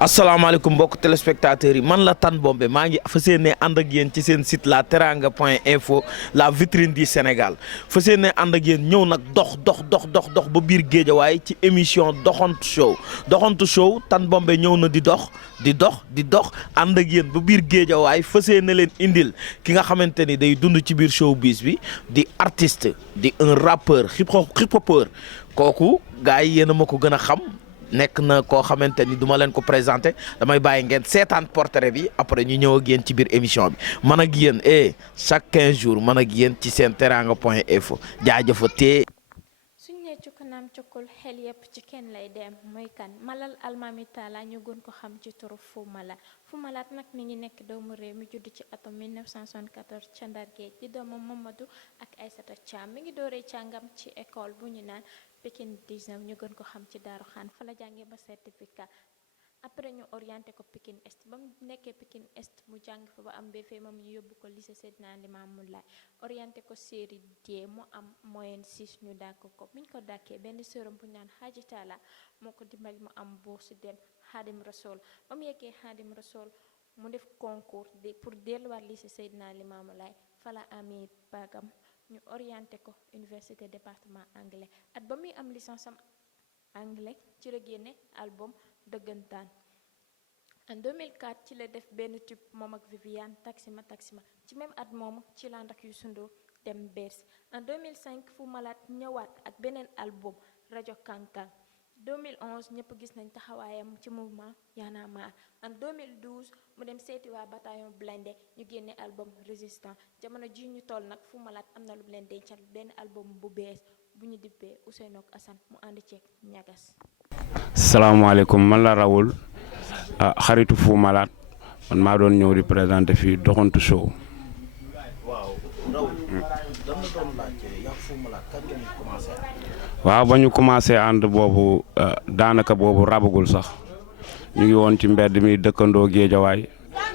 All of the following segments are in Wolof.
asalaamaaleykum mbokk téléspectateurs yi man la Tan Bombé maa ngi fas yéene ànd ak yéen ci seen site la teranga point info la vitrine du Sénégal fas yéene ànd ak yéen ñëw nag dox ba biir Géejawaay ci émission doxantu show Tan Bombé ñëw na di dox ànd ak yéen ba biir Géejawaay fas yéene leen indil ki nga xamante ni day dund ci biir showbiz bi di artiste di un rappeur hip hopeur kooku gars yi yéen a ma ko gën a xam. nekk na koo xamante ni duma leen ko présenté damay bàyyi ngeen seetaan portrait bi après ñu ñëw ak yéen ci biir émission bi man ak yéen chaque 15 jours man ak yéen ci seen teranga point info jaajëfa tee suñ ne cukkanam cukkul xel yépp ci kenn lay dem mooy kan Malal Almami Talla ñu gën ko xam ci turu Fou Malade nag mi ngi nekk doomu réew mi judd ci atum 1974 ca Ndar Géej di doomu Mamadou ak Aïssata Thiam mi ngi dooree càngam ci école bu ñu naan Pikine 19 ñu gën ko xam ci Daaru Xaan fa la jàngee ba certificat après ñu orienté ko Pikine Est ba mu nekkee Pikine Est mu jàng fa ba am BFEM moom ñu yóbbu ko lycée Seydina Limamou Laye orienté ko série D mu am moyenne 6 ñu dàkk ko biñ ko dàkkee benn sërëm bu ñaan Hadji Talla moo ko dimbali mu am bourse dem Xaadim Rasool ba mu yeggee Xaadim Rasool mu def concours pour delluwaat lycée Seydina Limamou Laye fa la amee bagam ñu orienté ko université département anglais at ba muy am licence am anglais ci la génne album dëggantaan en 2004 ci la def benn tube moom ak Viviane taxima ci même at moomu ci la ndak Youssou Ndour dem Bercy en 2005 Fou Malade ñëwaat ak beneen album rajo Kankan 2011 ñëpp gis nañ taxawaayam ci mouvement Y'en a marre en 2012 mu dem seeti waa bataillon blindé ñu génne album résistant jamono ji ñu toll nag Fou Malade am na lu leen dencal benn album bu bees bu ñu dippee Ousseynou ak Assane mu ànd ceeg ñagas. salaamaaleykum man la Raoul xaritu Fou Malade man maa doon ñëw di présenté fii doxantu show. waaw ba ñu commencé ànd boobu daanaka boobu rabagul sax ñu ngi woon ci mbedd mi dëkkandoo Géejawaay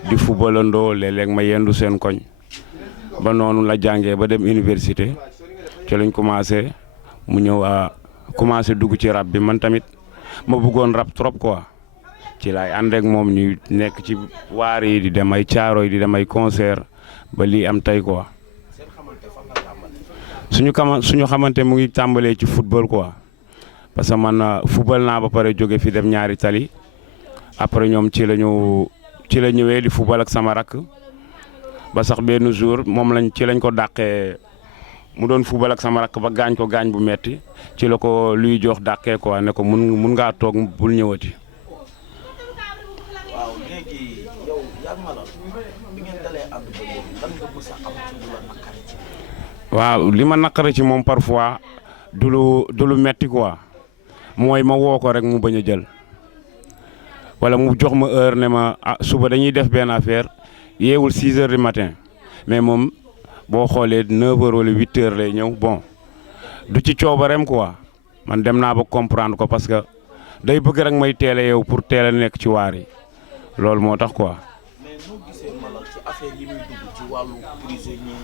di fubalandoo léeg-léeg ma yendu seen koñ ba noonu la jàngee ba dem université ci lañ commencé mu ñëw commencé dugg ci rap bi man tamit ma bëggoon rap trop quoi ci laay ànd ak moom ñu nekk ci waar yi di dem ay caaro yi di dem ay concert ba lii am tey quoi. suñu xamante mu ngi tàmbalee ci football quoi parce que man football naa ba pare jóge fi dem ñaari tali après ñoom ci la ñëwee di football ak sama rakk ba sax benn jour ci lañ ko dàqee mu doon football ak sama rakk ba gaañ ko gaañ bu metti ci la ko luy jox dàqee quoi ne ko mun ngaa toog bul ñëwati. waaw léegi yow yaa Malal bi ngeen dalee ànd ba léegi lan nga mës a am ci lu la naqari ci. waaw li ma naqari ci moom parfois du lu metti quoi mooy ma woo ko rek mu bañ a jël wala mu jox ma heure ne ma suba dañuy def benn affaire yeewul 6 heures du matin mais moom boo xoolee 9 heures wala 8 heures lay ñëw bon du ci coobareem quoi man dem naa ba comprendre ko parce que day bëgg rek may teel a yeewu pour teel a nekk ci waar yi loolu moo tax quoi. mais noo gisee Malal ci affaire yi muy dugg ci wàllu prisonnier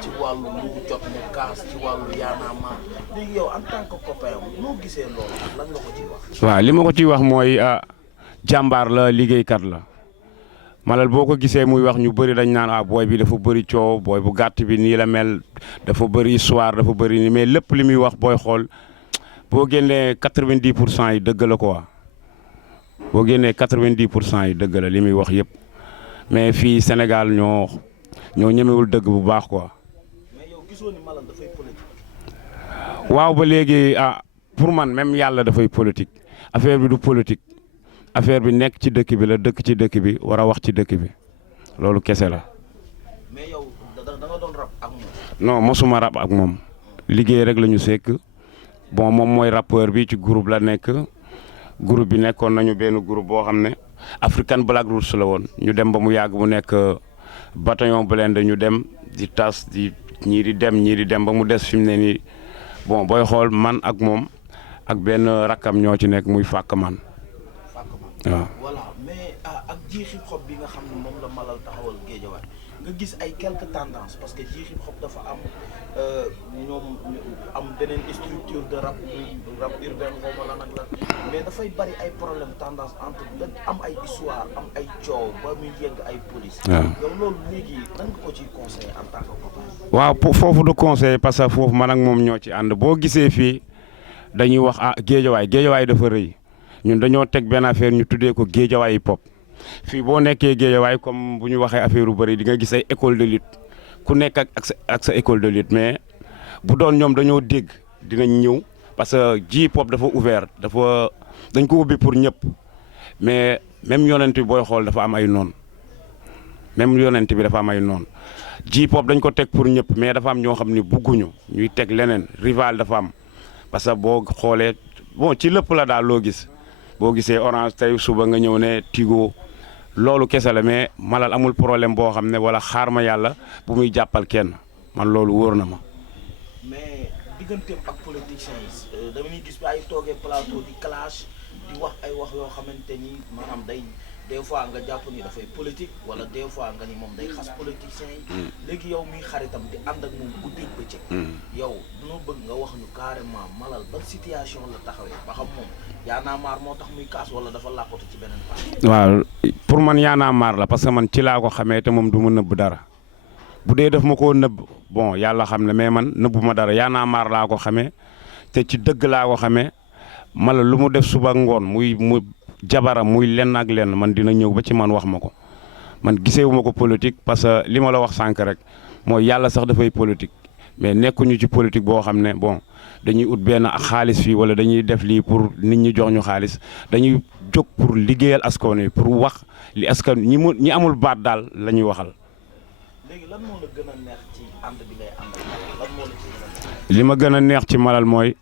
ci wàllu lu jot mu kaas ci wàllu Y'en a marre léegi yow en tant que copain noo gisee loolu ak lan nga ko ciy wax. waaw li ma ko ciy wax mooy jàmbaar la liggéeykat la Malal boo ko gisee muy wax ñu bëri dañ naan booy bi dafa bëri coow booy bu gàtt bi nii la mel dafa bëri histoire dafa bëri nii mais lépp li muy wax booy xool boo génnee 90% yi dëgg la quoi boo génnee 90% yi dëgg la li muy wax yëpp mais fii Sénégal ñoo ñemewul dëgg bu baax quoi. mais yow gisoo ni Malal dafay politique. waaw ba léegi pour man même yàlla dafay politique affaire bi du politique affaire bi nekk ci dëkk bi la dëkk ci dëkk bi war a wax ci dëkk bi loolu kese la. mais yow da nga doon rap ak moom. non mosuma rap ak moom liggéey rek la ñu sekk bon moom mooy rappeur bi ci groupe la nekk groupe bi nekkoon nañu benn groupe boo xam ne African Black Roots la woon ñu dem ba mu yàgg mu nekk bataillon blindé ñu dem di tas ñii di dem ba mu des fi mu ne nii bon booy xool man ak moom ak benn rakkam ñoo ci nekk muy fàkk man waaw. voilà mais ak ji hip hop bi nga xam ne moom la Malal taxawal Géejawaay nga gis ay quelques tendances parce que ji hip hop dafa am ñoom am beneen structure de rap urbain xawma lan ak lan mais dafay bari ay problème tendance entre am ay histoire am ay coow ba muy yegg ay police. yow loolu léegi nan nga ko ciy conseiller en tant que papa. waaw foofu du conseil parce que foofu man ak moom ñoo ci ànd boo gisee fii dañuy wax géejawaay dafa rëy ñun dañoo teg benn affaire ñu tuddee ko géejawaay hip hop fii boo nekkee géejawaay comme bu ñu waxee affaire yu bëri di nga gis ay école de lutte ku nekk ak sa école de lutte mais bu doon ñoom dañoo dégg dinañ ñëw parce que ji hip hop dafa ouvert dañ ko ubbi pour ñëpp mais même yonent bi booy xool dafa am ay noon ji hip hop dañ ko teg pour ñëpp mais dafa am ñoo xam ni bugguñu ñuy teg leneen rival dafa am parce que boo xoolee bon ci lépp la daal loo gis boo gisee Orange tey suba nga ñëw ne Tigo loolu kese la mais Malal amul problème boo xam ne wala xaar ma yàlla bu muy jàppal kenn man loolu wóor na ma. mais digganteem ak politiciens yi dañuy gis ay toogee plateau di clash di wax ay wax yoo xamante ni maanaam des fois nga jàpp ni dafay politique wala des fois nga ni moom day xas politiciens yi. léegi yow miy xaritam di ànd ak moom guddeeg bëccëg. yow dañoo bëgg nga wax ñu carrément Malal ban situation la taxawee ba xam moom Y'en a marre moo tax muy kaas wala dafa làqatu ci beneen part. waaw pour man Y'en a marre la parce que man ci laa ko xamee te moom du ma nëbb dara bu dee daf ma koo nëbb bon yàlla xam ne mais man nëbbu ma dara Y'en a marre laa ko xamee te ci dëgg laa ko xamee Malal lu mu def suba ngoon mu jabaram muy lenn ak lenn man dina ñëw ba ci man wax ma ko man giseewu ma ko politique parce que li ma la wax sànq rek mooy yàlla sax dafay politique mais nekkuñu ci politique boo xam ne bon dañuy ut benn xaalis fii wala dañuy def lii pour nit ñi jox ñu xaalis dañuy jóg pour liggéeyal askan wi pour wax li askan ñi amul baat daal la ñuy waxal. léegi lan moo la gën a neex ci ànd bi ngay ànd ak lan moo la ci gën a neex. li ma gën a neex ci Malal mooy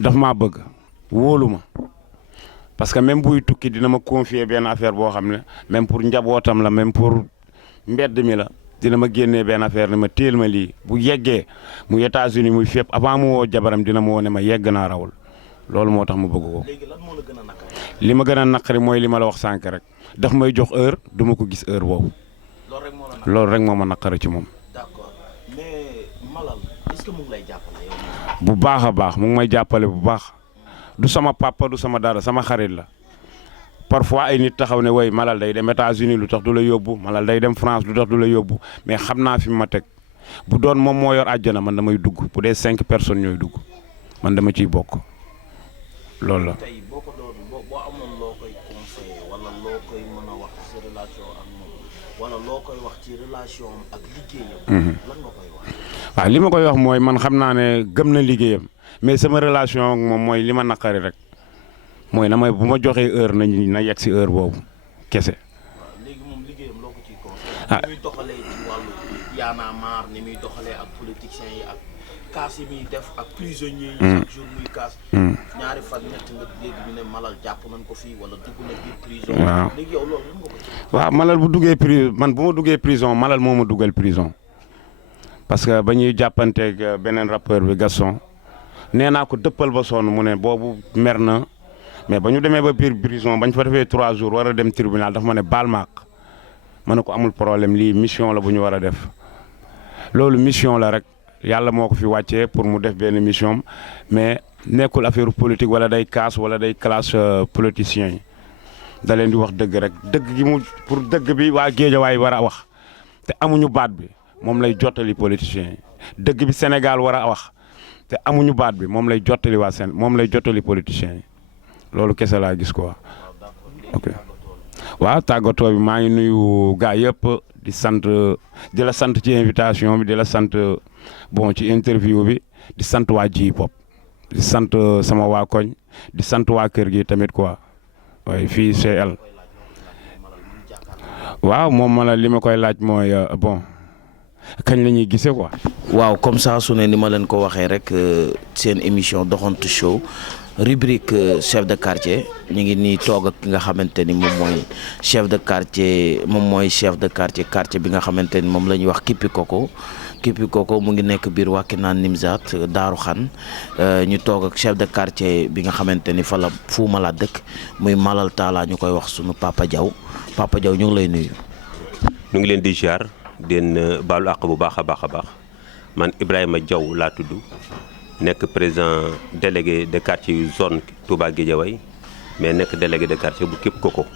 daf maa bëgg wóolu ma parce que même buy tukki dina ma confier benn affaire boo xam ne même pour njabootam la même pour mbedd mi la dina ma génnee benn affaire ne ma téel ma lii bu yeggee muy États-Unis muy fépp avant mu woo jabaram dina ma woo ne ma yegg naa rawul loolu moo tax ma bëgg ko. léegi lan moo la gën a naqari. li ma gën a naqari mooy li ma la wax sànq rek daf may jox heure du ma ko gis heure boobu. loolu rek moo ma naqari ci moom. d'accord mais Malal est-ce que mu ngi lay jàppale yow. bu baax a baax mu ngi may jàppale bu baax du sama papa du sama dara sama xarit la parfois ay nit taxaw ne way Malal day dem États-Unis lu tax du la yóbbu Malal day dem France lu tax du la yóbbu mais xam naa fi ma teg bu doon moom moo yor àjjana man damay dugg bu dee 5 personnes ñooy dugg man dama ciy bokk loolu la. tey boo ko doon boo amoon loo koy conseillé wala loo koy mën a wax ci relation ak moom wala loo koy wax ci relation ak liggéeyam. lan nga koy wax. waaw li ma koy wax mooy man xam naa ne gëm na liggéeyam mais sama relation ak moom mooy li ma naqari rek mooy na may bu ma joxee heure na yegg si heure boobu kese. waaw léegi moom liggéeyam loo ko ciy conseillé. ni muy doxalee ci wàllu Y'en a marre ni muy doxalee ak politiciens yi ak kaas yi muy def ak prisonniers yi. chaque jour muy kaas. ñaari fan ñett nga dégg ñu ne Malal jàpp nañ ko fii wala dugg na biir prison. waaw léegi yow loolu lan nga ko ci. waaw Malal bu duggee man bu ma duggee prison Malal moo ma dugal prison parce que ba ñuy jàppanteeg beneen rappeur bi Gaston nee naa ko dëppal ba sonn mu ne boobu mer na mais ba ñu demee ba biir prison bañ fa defee 3 jours war a dem tribunal dafa ma ne baal maak ma ne ko amul problème lii mission la bu ñu war a def loolu mission la rek yàlla moo ko fi wàccee pour mu def benn mission mais nekkul affaire politique wala day kaas wala day classe politiciens yi da leen di wax dëgg rek dëgg gi mu pour dëgg bi waa Géejawaay war a wax te amuñu baat bi moom lay jottali politiciens yi dëgg bi Sénégal war a wax te amuñu baat bi moom lay jottali moom lay jottali politiciens yi loolu kese laa gis quoi. ok waaw tàggatoo bi maa ngi nuyu gaa yëpp di sant di la sant ci invitation bi di la sant bon ci interview bi di sant waa ji hip hop di sant sama waa koñ di sant waa kër gi tamit quoi waaye fii CL. waaw moom Malal li ma koy laaj mooy bon kañ la ñuy gisee quoi. waaw comme ça su ne ni ma leen ko waxee rek seen émission doxantu show rubrique chef de quartier ñu ngi nii toog ak ki nga xamante ni moom mooy chef de quartier quartier bi nga xamante ni moom la ñuy wax Kipi Koko mu ngi nekk biir Wakhinane Nimzatt Daaru Xan ñu toog ak chef de quartier bi nga xamante ni fa la Fou Malade dëkk muy Malal Talla ñu koy wax sunu Papa Diaw ñu ngi lay nuyu. ñu ngi leen di ziar den baalu àq bu baax a baax man Ibrahima Diaw laa tudd nekk président délégué de quartier zone Touba Guédiawaye mais nekk délégué de quartier bu Kipi Koko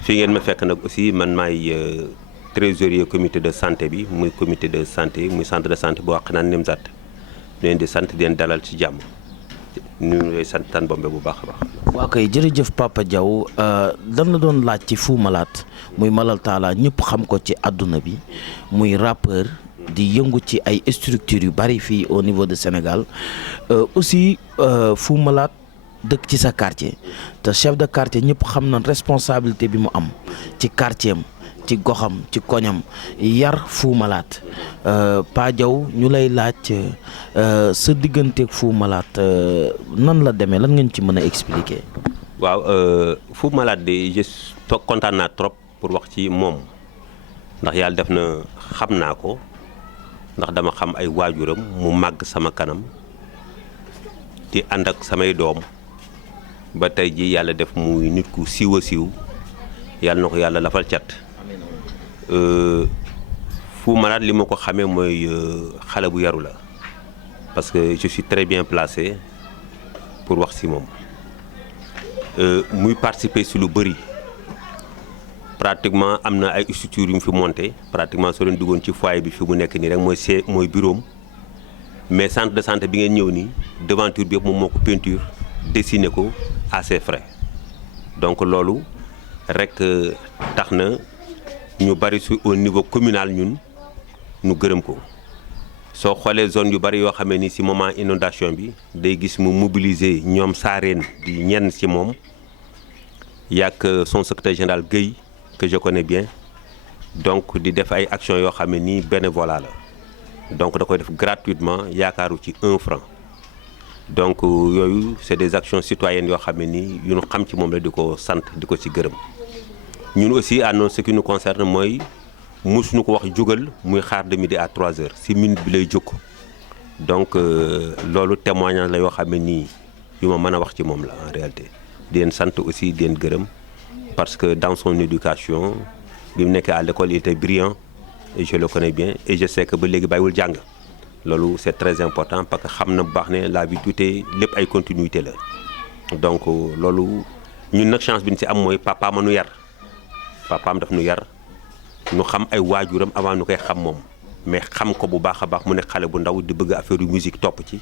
fii ngeen ma fekk nag aussi man maay trésorier comité de santé bi muy comité de santé muy centre de santé bu Wakhinane Nimzatt ñu leen di sant di leen dalal ci jàmm ñu ngi lay sant Tane Bombe bu baax a baax. waa kay jërëjëf Papa Diaw dan la doon laaj ci Fou Malade muy Malal Talla ñëpp xam ko ci àdduna bi muy rappeur di yëngu ci ay structures yu bari fii au niveau de Sénégal aussi Fou Malade dëkk ci sa quartier te chef de quartier ñëpp xam na responsabilité bi mu am ci quartier am ci goxam ci koñam yar Fou Malade Pa Diaw ñu lay laaj sa digganteeg Fou Malade nan la demee lan nga ñu ci mën a expliquer. waaw Fou Malade de je kontaan naa trop pour wax ci moom ndax yàlla def na xam naa ko ndax dama xam ay waajuram mu màgg sama kanam di ànd ak samay doom ba tey ji yàlla def muy nit ku siiw a siiw yàlla na ko yàlla lafal cat. Fou Malade li ma ko xamee mooy xale bu yaru la parce que je suis très bien placé pour wax ci moom muy participer ci lu bëri pratiquement am na ay structures yu mu fi monté pratiquement soo leen duggoon ci foyer bi fi mu nekk nii rek mooy bureau mais centre de santé bi ngeen ñëw nii devanture bi yëpp moom moo ko peinture dessiné ko à ses frais donc loolu rek tax na ñu bari su au niveau communal ñun ñu gërëm ko soo xoolee zone yu bari yoo xamee ni ci moment inondation bi day gis mu mobiliser ñoom saareen di ñenn ci moom yàgg son secrétaire général Guèye que je connais bien donc di def ay actions yoo xam ne nii bénévolat la donc da koy def gratuitement yaakaaru ci 1 franc donc yooyu c'est des actions citoyennes yoo xam ne nii yu ñu xam ci moom la di ko sant di ko ci gërëm ñun aussi à ce qui nous concerne mooy musuñu ko wax jógal muy xaar de midi à 3 heures ci minute bi lay jóg donc loolu témoignage la yoo xam ne nii yu ma mën a wax ci moom la en réalité di leen sant aussi di leen gërëm parce que dans son éducation bi mu nekkee à l'école il était brillant et je le connais bien et je sais que ba léegi bàyyiwul jàng loolu c'est très important parce que xam na bu baax ne la vie tuuti lépp ay continuité la donc loolu ñun nag chance bi ñu ci am mooy papaam a nu yar papaam daf nu yar nu xam ay waajuram avant nu koy xam moom mais xam ko bu baax a baax mu nekk xale bu ndaw di bëgg affaire yu musique topp ci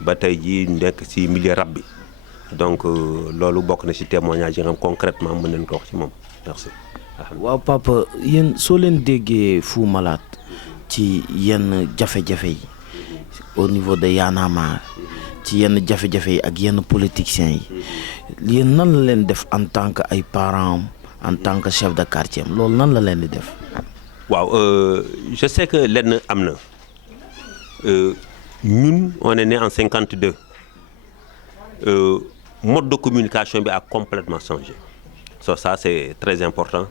ba tey jii nekk ci milieu rap bi donc loolu bokk na ci témoignage yi nga xam concrètement mën nañu ko wax ci moom merci. waaw papa yéen soo leen déggee Fou Malade ci yenn jafe-jafe yi au niveau de Y'en a marre ci yenn jafe-jafe yi ak yenn politiciens yi yéen nan la leen def en tant que ay parents en tant que chef de quartier loolu nan la leen di def. waaw je sais que lenn am na ñun on est né en 52 mode de communication bi a complètement changé so ça c'est très important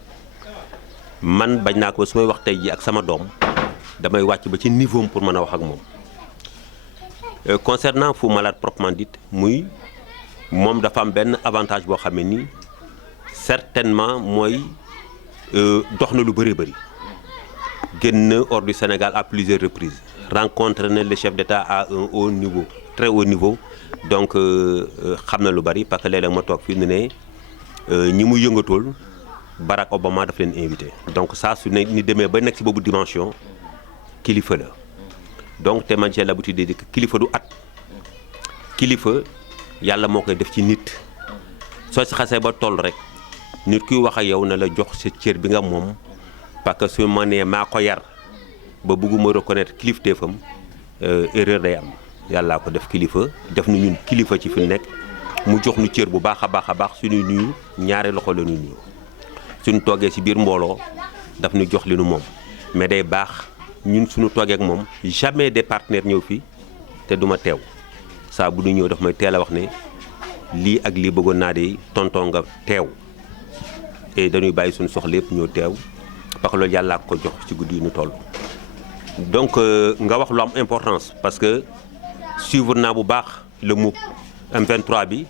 man bañ naa ko su may wax tey ji ak sama doom damay wàcc ba ci niveau pour mën a wax ak moom concernant Fou Malade proprement dit muy moom dafa am benn avantage boo xam ne nii certainement mooy dox na lu bëri bëri génn na hors du Sénégal à plusieurs reprises rencontré na le chef d'État à un haut niveau très haut niveau donc xam na lu bëri parce que léeg-léeg ma toog fii ne ñi mu yëngatool Barack Obama daf leen invité donc saa su ne ni demee ba nekk ci boobu dimension kilifa la donc te man j'ai l'habitude de dire que kilifa du at kilifa yàlla moo koy def ci nit soo si xasee ba toll rek nit kuy wax ak yow na la jox sa cër bi nga moom parce que su ma nee maa ko yar ba bëgguma reconnaître kilifteefam erreur day am yàllaa ko def kilifa def nu ñun kilifa ci fi nekk mu jox nu cër bu baax a baax a baax suñuy nuyu ñaari loxo la ñuy nuyu suñu toogee ci biir mbooloo daf ñu jox li nu moom mais day baax ñun suñu toogee ak moom jamais des partenaires ñëw fii te duma teew saa bu ñu ñëw daf may teel a wax ne lii ak lii bëggoon naa di tonton nga teew et dañuy bàyyi suñu soxla yëpp ñoo teew parce que loolu yàlla ko jox ci guddi yi ñu toll. donc nga wax lu am importance parce que suivre naa bu baax le MOUP M23 bi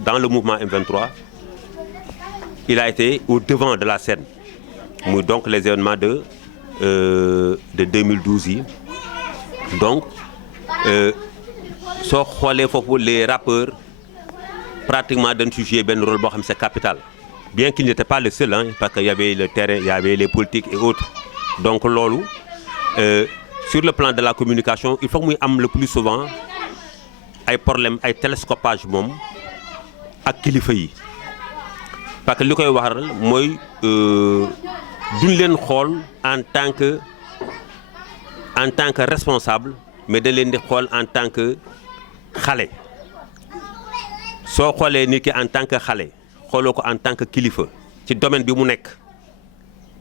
dans le mouvement M23 il a été au devant de la scène muy donc les événements de 2012 yi donc soo xoolee foofu les rappeurs pratiquement dañ ci jouer benn rôle boo xam c'est capital bien qu'il n'était pas le seul hein, parce qu'il y avait le terrain il y avait les politiques et autres donc loolu sur le plan de la communication il faut muy am le plus souvent ay problème ay télescopage moom ak kilifa yi parce que li koy waral mooy duñ leen xool en tant que responsable mais dañ leen di xool en tant que xale soo xoolee nit ki en tant que xale xooloo ko en tant que kilifa ci domaine bi mu nekk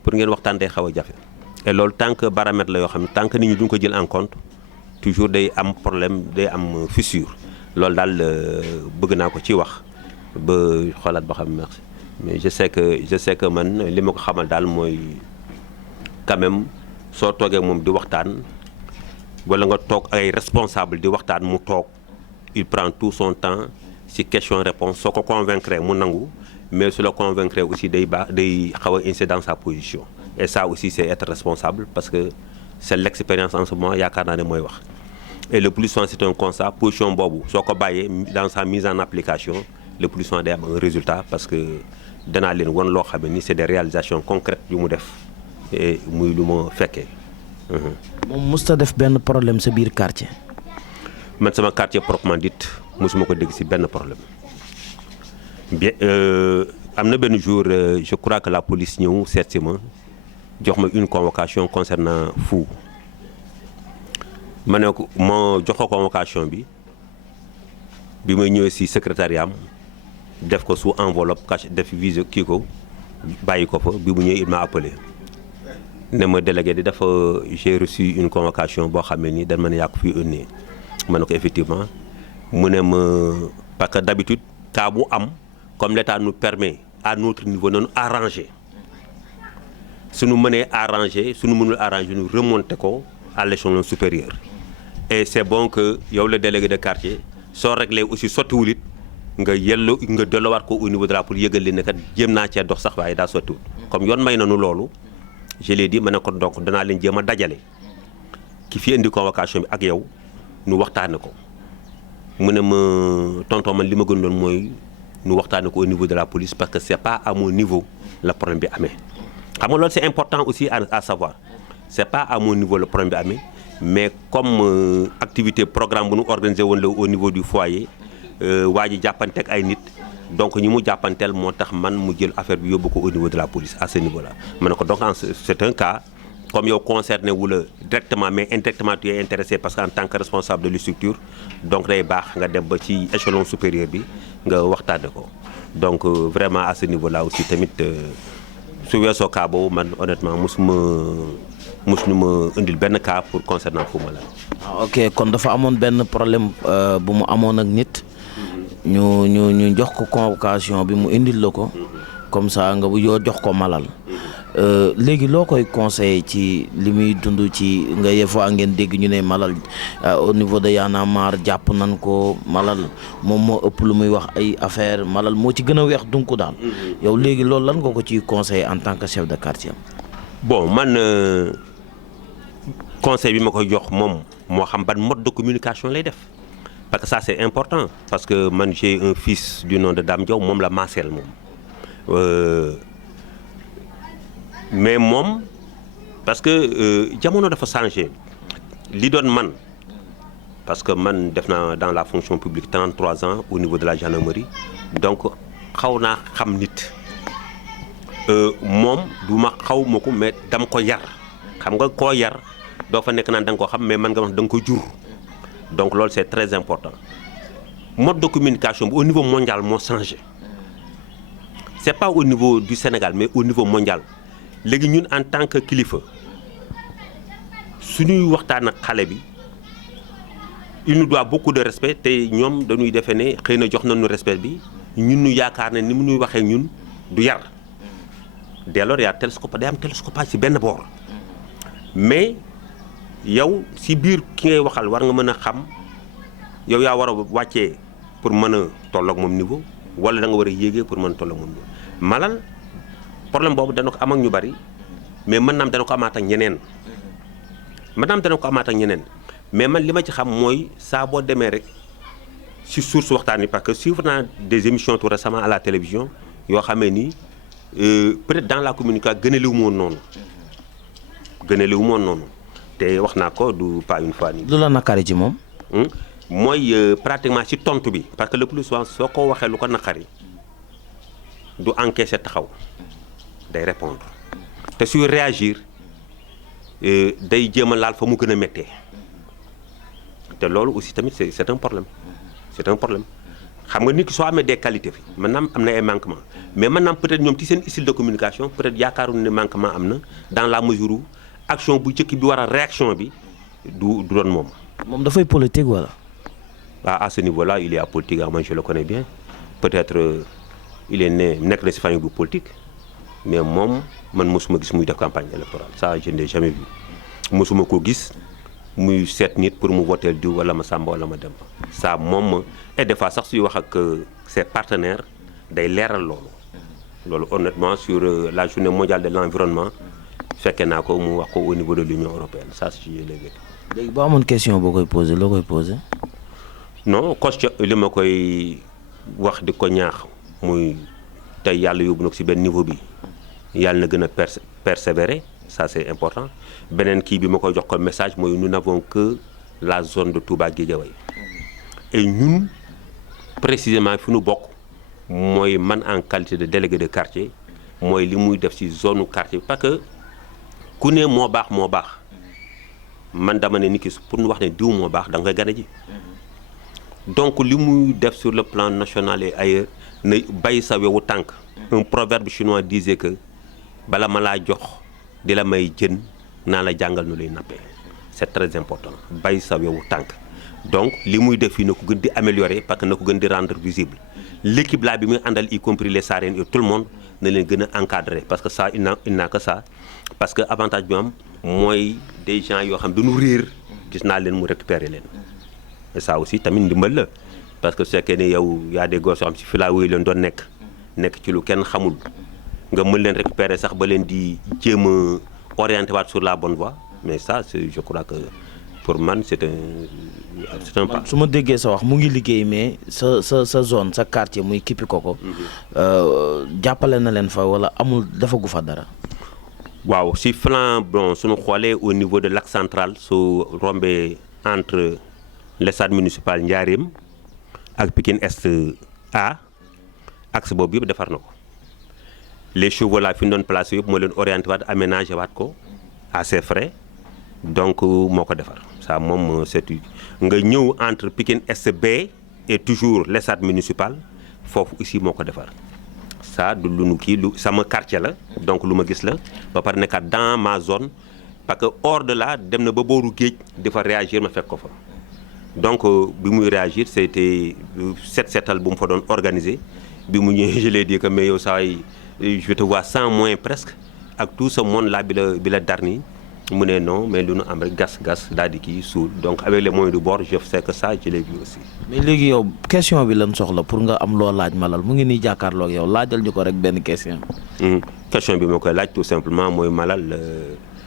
pour ngeen waxtaan day xaw a jafe et loolu tant que baromètre la yoo xam ne tant que nit ñi duñ ko jël en compte toujours day am problème day am fissure loolu daal bëgg naa ko ci wax ba xoolaat ba xam merci mais je sais que man li ma ko xamal daal mooy quand même soo toogee moom di waxtaan wala nga toog ay responsable di waxtaan mu toog il prend tout son temps ci question réponse soo ko convaincre mu nangu mais su la convaincre aussi day xaw a insister dans sa position et ça aussi c'est être responsable parce que c'est l'expérience en ce moment yaakaar naa ne mooy wax et le plus souvent c'est un constat position boobu soo ko bàyyee dans sa mise en application le plus souvent day am un résultat parce que danaa leen won loo xam ne ni c'est des réalisations concrètes yu mu def et muy lu ma fekkee. moom musta def benn problème sa biir quartier. man sama quartier proprement dit mosuma ko dégg ci benn problème bien am na benn jour je crois que la police ñëw seet si ma jox ma une convocation concernant Fou ma ne ko moo jox ko convocation bi may ñëwee ci secrétariat am def ko sous enveloppe caché def vise kii ko bàyyi ko fa bi mu ñëwee il m'a appelé ne ma délégué di dafa j'ai reçu une convocation boo xam ne nii dañ ma ne yaa ko fi yónnee ma ne ko effectivement mu ne ma parce que d'habitude cas bu am comme l'État nous permet à notre niveau nañu arranger suñu mënee arranger suñu mënul arranger ñu remonter ko à l'échelon supérieur et c'est bon que yow le délégué de quartier soo réglé aussi sottiwul it nga delluwaat ko au niveau de la pour yëgal leen ne kat jéem naa cee dox sax waaye daa sottiwul comme yoon may nañu loolu je l'ai dit ma ne ko donc danaa leen jéem a dajale ki fi indi convocation bi ak yow nu waxtaane ko mu ne ma tonton man li ma gën doon mooy nu waxtaane ko au niveau de la police parce que c'est pas à mon niveau le problème bi amee xam nga loolu c'est important aussi à savoir c'est pas à mon niveau le problème bi amee mais comme activité programme bu nu organisé woon la au niveau du foyer waa ji jàppanteeg ay nit donc ñi mu jàppanteel moo tax man mu jël affaire bi yóbbu ko au niveau de la police à ce niveau là ma ne ko donc c'est un cas comme yow concerné wu la directement mais indirectement tu es intéressé parce que en tant que responsable de la structure donc day baax nga dem ba ci échelon supérieur bi nga waxtaane ko donc vraiment à ce niveau là aussi tamit su weesoo cas boobu man honnêtement mosuñu ma indil benn cas pour concernant Fou Malade. ok kon dafa amoon benn problème bu mu amoon ak nit ñu jox ko convocation bi mu indil la ko comme ça nga yoo jox ko Malal léegi loo koy conseiller ci li muy dund ci nga yeefoo ngeen dégg ñu ne Malal au niveau de Y'en a marre jàpp nañ ko Malal moom moo ëpp lu muy wax ay affaire Malal moo ci gën a weex dunku daal yow léegi loolu lan nga ko ciy conseiller en tant que chef de quartier. bon man conseil bi ma koy jox moom moo xam ban mode de communication lay def parce que ça c'est important parce que man j'ai un fils du nom de Dame Diaw moom la Marcel moom mais moom parce que jamono dafa changé li doon man parce que man def naa dans la fonction publique 33 ans au niveau de la gendarmerie donc xaw naa xam nit moom du ma xaw ma ko mais dama ko yar xam nga koo yar doo fa nekk naan da nga ko xam mais man nga wax da nga ko jur donc loolu c'est très important mode de communication bi au niveau mondial moo changé c'est pas au niveau du Sénégal mais au niveau mondial léegi ñun en tant que kilifa suñuy waxtaan ak xale bi il nous doit beaucoup de respect te ñoom dañuy defee ne xëy na jox nañu respect bi ñun ñu yaakaar ne ni mu ñuy waxee ñun du yar dès lors yaa télescope day am télescopage ci benn boor mais yow ci biir ki ngay waxal war nga mën a xam yow yaa war a wàccee pour mën a tolloog moom niveau wala da nga war a yéegee pour mën a tolloog moom niveau Malal problème boobu dana ko am ak ñu bari mais mën naam dana ko amaat ak ñeneen mais man li ma ci xam mooy saa boo demee rek ci source waxtaan yi parce que suivre naa des émissions tout récemment à la télévision yoo xamee ni peut-être dans la communication gënalewu ma woon noonu te wax naa ko du pas une fois nii. lu la naqari ci moom. mooy pratiquement ci tontu bi parce que le plus souvent soo ko waxee lu ko naqari du encaisser taxaw day répondre te suy réagir day jéem a laal fa mu gën a méttee. te loolu aussi tamit c'est un problème xam nga nit ki soo amee des qualités fi maintenant am na ay manquements mais maintenant peut-être ñoom ci seen style de communication peut-être yaakaaruñu ne manquement am na dans la mesure où action bu njëkk bi war a réaction bi du doon moom. moom dafay politique wala. à ce niveau-là il est apolitique moi je le connais bien peut-être il est nekk na ci famille bu politique mais moom man mosuma gis muy def campagne électorale ça je n'ai jamais vu mosuma ko gis. muy seet nit pour mu woteel diw wala ma sàmba wala ma dem ça moom et des fois sax suy wax ak ses partenaires day leeral loolu honnêtement sur la journée mondiale de l'environnement fekkee naa ko mu wax ko au niveau de l'Union européenne ça si je l'ai vécu. léegi boo amoon question boo koy posé loo koy posé. non question li ma koy wax di ko ñaax muy tey yàlla yóbbu na ko ci benn niveau bi yàlla na gën a persévérer ça c'est important. beneen kii bi ma koy jox comme message mooy nous n'avons que la zone de Touba Guédiawaye et ñun précisément fi nu bokk mooy man en qualité de délégué de quartier mooy li muy def ci zone quartier bi parce que ku ne moo baax man dama ne nit ki pour ñu wax ne diw moo baax da nga koy gane ji donc li muy def sur le plan national et ailleurs na bay sa wewu tànk un proverbe chinois disait que bala ma laa jox di la may jën naa la jàngal nu lay nappee c'est très important bay sa wewu tànk donc li muy def fii na ko gën di améliorer parce que na ko gën di rendre visible l'équipe là bi muy àndal y compris les sarènes et tout le monde na leen gën a encadrer parce que ça il n'a que ça parce que avantage bi am mooy des gens yoo xam dañu réer gis naa leen mu récupérer leen et ça aussi tamit ndimbal la parce que su fekkee ne yow y a des gosses yoo xam si fi laa wéy leen doon nekk ci lu kenn xamul nga mën leen récupérer sax ba leen di jéem a orienté waat sur la bonne voie mais ça c'est je crois que pour man c'est un pas. su ma déggee sa wax mu ngi liggéey mais sa zone sa quartier muy Kipikoko jàppale na leen fa wala amul defagu fa dara. waaw si flanc bon suñu xoolee au niveau de l'axe central su rombee entre le stade municipal Ndiarème ak Pikine Est A axe boobu yëpp defar na ko les chevaux là fi ñu doon placé yëpp moo leen orienté waat aménagé waat ko à ses frais donc moo ko defar ça moom c'est nga ñëw entre Pikine Est B et toujours le stade municipal foofu aussi moo ko defar ça du lu nu kii lu sama quartier la donc lu ma gis la ba pare nekkaat dans ma zone parce que hors de là dem na ba booru géej dafa réagir ma fekk ko fa donc bi muy réagir c'était setal bu mu fa doon organiser bi mu ñëwee je l'ai dit que mais yow saa yi je te vois sans moyen presque ak tout ce monde là bi la dar nii mu ne non mais lu nu am rek gas daal di kii suul donc avec les moyens du bord je sais que ça je l'ai vu aussi. mais léegi yow question bi lan soxla pour nga am loo laaj Malal mu ngi nii jàkkaarloo ak yow laajal ñu ko rek benn question. question bi moo koy laaj tout simplement mooy Malal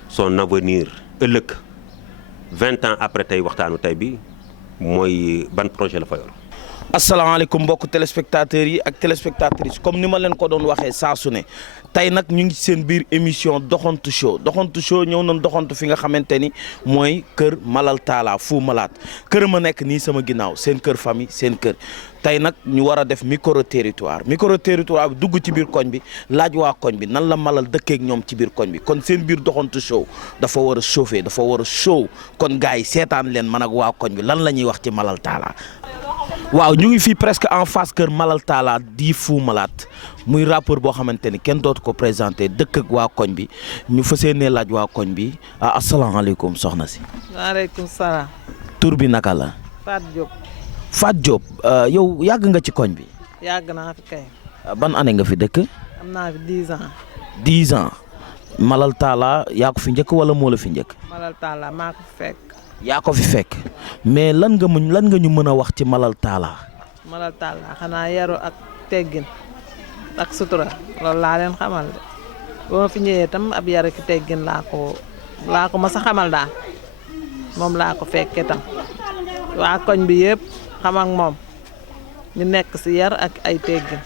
son avenir ëllëg 20 ans après tey waxtaanu tey bi mooy ban projet la fa yor. asalaamaaleykum mbokk téléspectateurs yi ak téléspectatrices comme ni ma leen ko doon waxee saa su ne tey nag ñu ngi seen biir émission doxantu show ñëw nañ doxantu fi nga xamante ni mooy kër Malal Talla Fou Malade kër ma nekk nii sama ginnaaw seen kër famille seen kër tey nag ñu war a def micro territoire bi dugg ci biir koñ bi laaj waa koñ bi nan la Malal dëkkeek ñoom ci biir koñ bi kon seen biir doxantu show dafa war a chauffer dafa war a show kon gars yi seetaan leen man ak waa koñ bi lan la ñuy wax ci Malal Talla. waaw ñu ngi fii presque en face kër Malal Talla di Fou Malade muy rappeur boo xamante ni kenn dootu ko présenté dëkk ak waa koñ bi ñu fas yéenee laaj waa koñ bi asalaamaaleykum soxna si. waaleykum salaam. tur bi naka la. Fatou Diop. Fatou Diop yow yàgg nga ci koñ bi. yàgg naa fi kay. ban année nga fi dëkk. am naa fi 10 ans. 10 ans Malal Talla yaa ko fi njëkk wala moo la fi njëkk. Malal Talla maa ko fekk. yaa ko fi fekk mais lan nga ñu mën a wax ci Malal Talla. Malal Talla xanaa yaru ak teggin ak sutura loolu laa leen xamal de boo ma fi ñëwee tam ab yar ak teggin laa ko mas a xamal daal moom laa ko fekkee tam waa koñ bi yëpp xam ak moom ñu nekk si yar ak ay teggin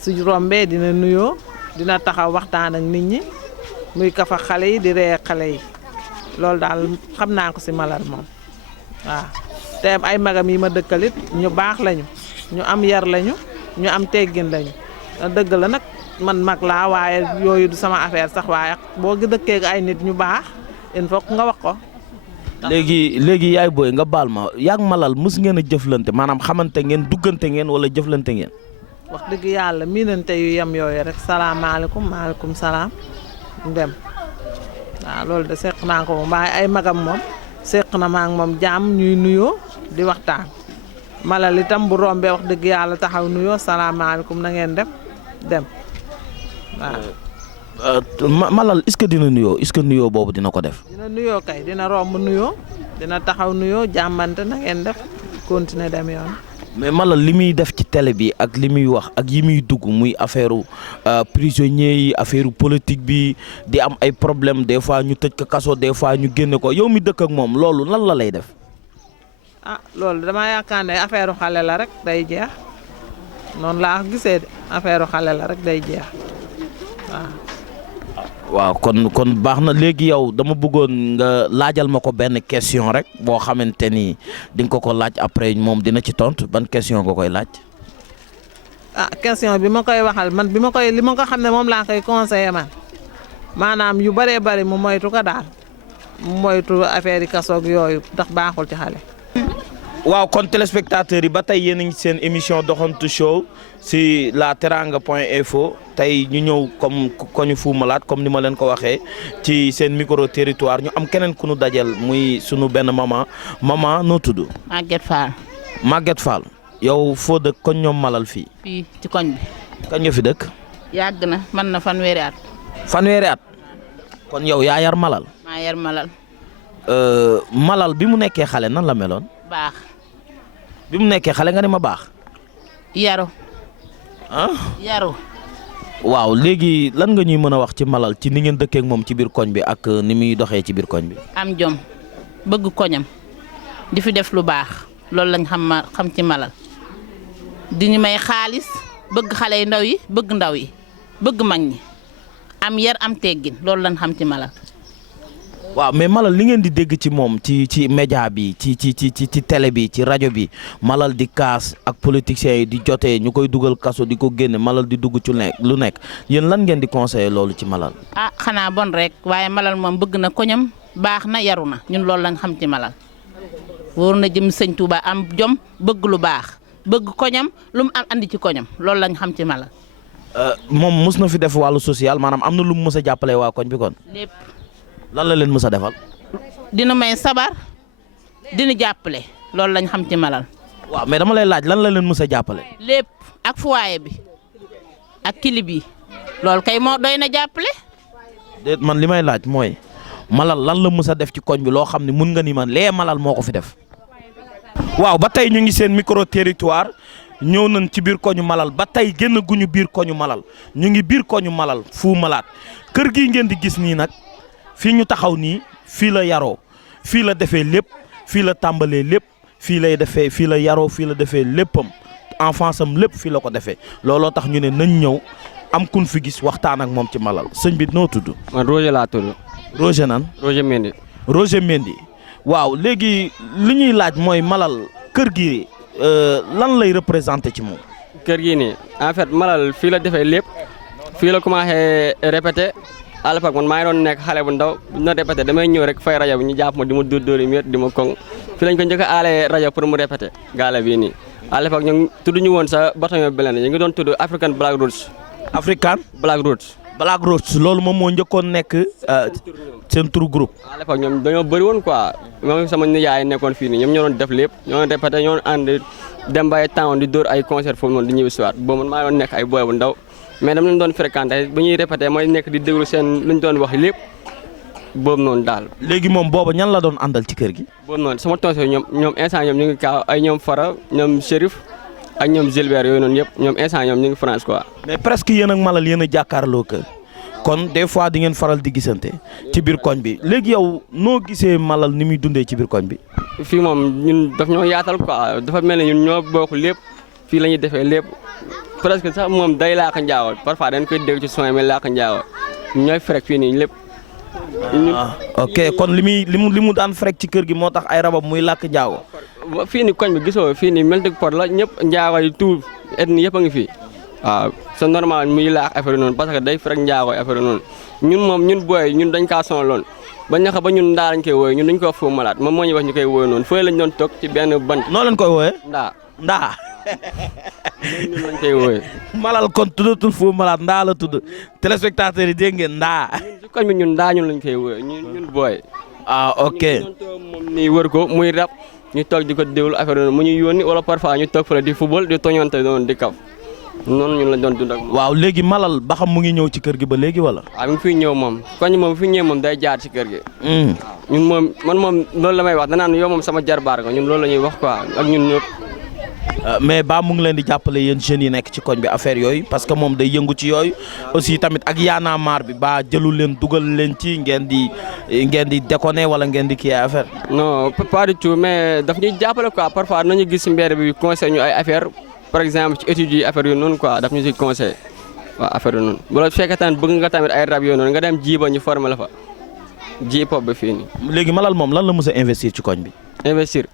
su rombee dina nuyoo dina taxaw waxtaan ak nit ñi muy kafa xale yi di ree xale yi loolu daal xam naa ko si Malal moom waaw te ay magam yi ma dëkkalit ñu baax lañu ñu am yar lañu ñu am teggin lañu dëgg la nag man mag laa waaye yooyu du sama affaire sax waaye boo dëkkee ak ay nit ñu baax il faut nga wax ko. léegi yaay booy nga baal ma yaag Malal mës ngeen a jëflante maanaam xamante ngeen duggante ngeen wala jëflante ngeen. wax dëgg yàlla miinante yu yem yooyu rek salaamaaleykum maaleykum salaam dem waaw loolu de seq naa ko moom waaye ay magam moom seq na maa ngi moom jàmm ñuy nuyoo di waxtaan Malal itam bu rombee wax dëgg yàlla taxaw nuyoo salaamaaleykum na ngeen def dem waaw. Malal est-ce que dina nuyoo est-ce que nuyoo boobu dina ko def. dina nuyoo kay dina romb nuyoo dina taxaw nuyoo jàmbante na ngeen def continuer dem yoon. mais Malal li muy def ci télé bi ak li muy wax ak yi muy dugg muy affaire prisonniers yi affaire politique bi di am ay problème des fois ñu tëj ko kaso des fois ñu génne ko yow mi dëkk ak moom loolu lan la lay def. ah loolu dama yaakaar ne affaire xale la rek day jeex noonu laa gisee de affaire xale la rek day jeex waaw. waaw kon baax na léegi yow dama bëggoon nga laajal ma ko benn question rek boo xamante ni di nga ko laaj après moom dina ci tontu ban question nga koy laaj. ah question bi ma koy waxal man li ma ko xam ne moom laa koy conseillé man maanaam yu bëree bëri mu moytu ko daal mu moytu affaire yi kasoog yooyu ndax baaxul ci xale. waaw kon téléspectateurs yi ba tey yéen a ngi seen émission doxantu show si la teranga.info tey ñu ñëw comme koñu Fou Malade comme ni ma leen ko waxee ci seen micro territoire ñu am keneen ku nu dajal muy sunu benn maman noo tudd. Maguette Fall. Maguette Fall yow foo dëkk koñ ñoom Malal fii. fii ci koñ bi. kañ nga fi dëkk. yàgg na man na fanweeri at. fanweeri at kon yow yaa yar Malal. maa yar Malal. Malal bi mu nekkee xale nan la meloon. baax. bi mu nekkee xale nga ne ma baax. yaru. yaru. waaw léegi lan nga ñuy mën a wax ci Malal ci ni ngeen dëkkee ak moom ci biir koñ bi ak ni muy doxee ci biir koñ bi. am jom bëgg koñam di fi def lu baax loolu lañ xam ci Malal di ñu may xaalis bëgg xale yu ndaw yi bëgg ndaw yi bëgg mag ñi am yar am teggin loolu lañ xam ci Malal. waaw mais Malal li ngeen di dégg ci moom ci média bi ci télé bi ci rajo bi Malal di kaas ak politiciens yi di jotee ñu koy dugal kaso di ko génne Malal di dugg ci lu nekk yéen lan ngeen di conseiller loolu ci Malal. ah xanaa bon rek waaye Malal moom bëgg na koñam baax na yaru na ñun loolu lañ xam ci Malal wóor na jëm sëñ Touba am jom bëgg lu baax bëgg koñam lu mu am andi ci koñam loolu lañ xam ci Malal. moom mus na fi def wàllu social maanaam am na lu mu mës a jàppale waa koñ bi kon. lépp. lan la leen mës a defal. dina may sabar dina jàppale loolu lañ xam ci Malal. waaw mais dama lay laaj lan la leen mës a jàppale. lépp ak foyer bi ak kilib yi loolu kay moo doy na jàppale. déet man li may laaj mooy Malal lan la mës a def ci koñ bi loo xam ne mun nga ni man lee Malal moo ko fi def. waaw ba tey ñu ngi seen micro territoire ñëw nañ ci biir koñu Malal ba tey génn guñu biir koñu Malal ñu ngi biir koñu Malal Fou Malade kër gi ngeen di gis nii nag. fii ñu taxaw nii fii la yaroo fii la defee lépp fii la tàmbalee lépp fii lay defee fii la yaroo fii la defee léppam enfance am lépp fii la ko defee looloo tax ñu ne nañ ñëw am kun fi gis waxtaan ak moom ci Malal sëñ bi noo tudd. man Roger laa tudd. Roger nan. Roger Mendy. Roger Mendy waaw léegi li ñuy laaj mooy Malal kër gi lan lay représenté ci moom. kër gi nii en fait Malal fii la defee lépp fii la commencé répété. à l'époque man maa ngi doon nekk xale bu ndaw bu ñu doon répété damay ñëw rek fay rajo bi ñu jàpp ma di ma dóor yi di ma koŋ fi lañ ko njëkk a aalee rajo pour mu répété gaale bii nii à l'époque ñu tudd ñu woon sa bataillon Blindé ñu ngi doon tudd African Black Roots. African Black Roots. Black Rose loolu moom moo njëkkoon nekk seen turu groupe. à l'époque ñoom dañoo bëri woon quoi moom sama nijaay nekkoon fii nii ñoom ñoo doon def lépp ñoo doon répété ñoo doon ànd dem ba ay temps di dóor ay concert foofu noonu di ñëw si waat boobu man maa doon nekk ay boy bu ndaw mais dama leen doon fréquenté bu ñuy répété mooy nekk di déglu seen lu ñu doon wax lépp boobu noonu daal. léegi moom booba ñan la doon àndal ci kër gi. boobu noonu sama tonton ñoom instant ñoom ñu ngi kaaw ay ñoom Fara ñoom Chérif ak ñoom Gilbert yooyu noonu yëpp ñoom instant ñoom ñu ngi France quoi. mais presque yéen ak Malal yéen a jàkkaarloo kër kon des fois di ngeen faral di gisante ci biir koñ bi léegi yow noo gisee Malal ni muy dundee ci biir koñ bi. fii moom ñun daf ñoo yaatal quoi dafa mel ne ñun ñoo bokk lépp fii la ñuy defee lépp presque sax moom day laaka njaawo parfois dañ koy dégg ci son mais laaka njaawo ñooy frek fii nii lépp. ok kon li mu daan frek ci kër gi moo tax ay rabam muy làkk njaago. fii nii koñ bi gisoo fii nii Melting Pot la ñëpp njaago yi tout ethnie yëpp a ngi fii waaw c'est normal muy laax affaire noonu parce que day frek njaago affaire noonu ñun moom ñun booy ñun dañ kaa sonaloon ba ñaxa ba ñun ndaa lañ koy wooye ñun dañ ko wax Fou Malade moom moo ñu wax ñu koy wooye noonu fooy lañ doon toog ci benn bant. noo leen koy wooye ndaa ñun lañ koy wooye Malal kon tuddatul Fou Malade ndaa la tudd téléspectateurs yi dégg ngeen ndaa. ñun si koñ bi ñun ndaa ñun lañ koy wooye ñun booy. ok moom nii wër ko muy rap ñu toog di ko déglu affaire noonu mu ñu yónni wala parfois ñu toog fële di football di toñonte noonu di kaf noonu ñun lañ doon dund ak moom. waaw léegi Malal ba xam mu ngi ñëw ci kër gi ba léegi wala. waaw mi ngi fiy ñëw moom koñ moom fi ñëw moom day jaar ci kër gi. ñun moom man moom loolu la may wax danaan yow moom sama jarbaar nga ñun loolu la ñuy wax quoi ak ñun ñëpp. mais ba mu ngi leen di jàppale yéen jeunes yi nekk ci koñ bi affaire yooyu parce que moom day yëngu ci yooyu aussi tamit ak yaana maar bi ba jëlul leen dugal leen ci ngeen di déconner wala ngeen di kii affaire. non pas du tout mais daf ñuy jàppale quoi parfois nañu gis si mbedd bi conseil ñu ay affaire par exemple ci études yi affaire yu noonu quoi daf ñu si conseil waaw affaire yu noonu bu la fekkee tamit bëgg nga tamit ay rab yooyu noonu nga dem jiiba ñu former la fa ji pop ba fii nii. léegi Malal moom lan la mës a investir ci koñ bi. investir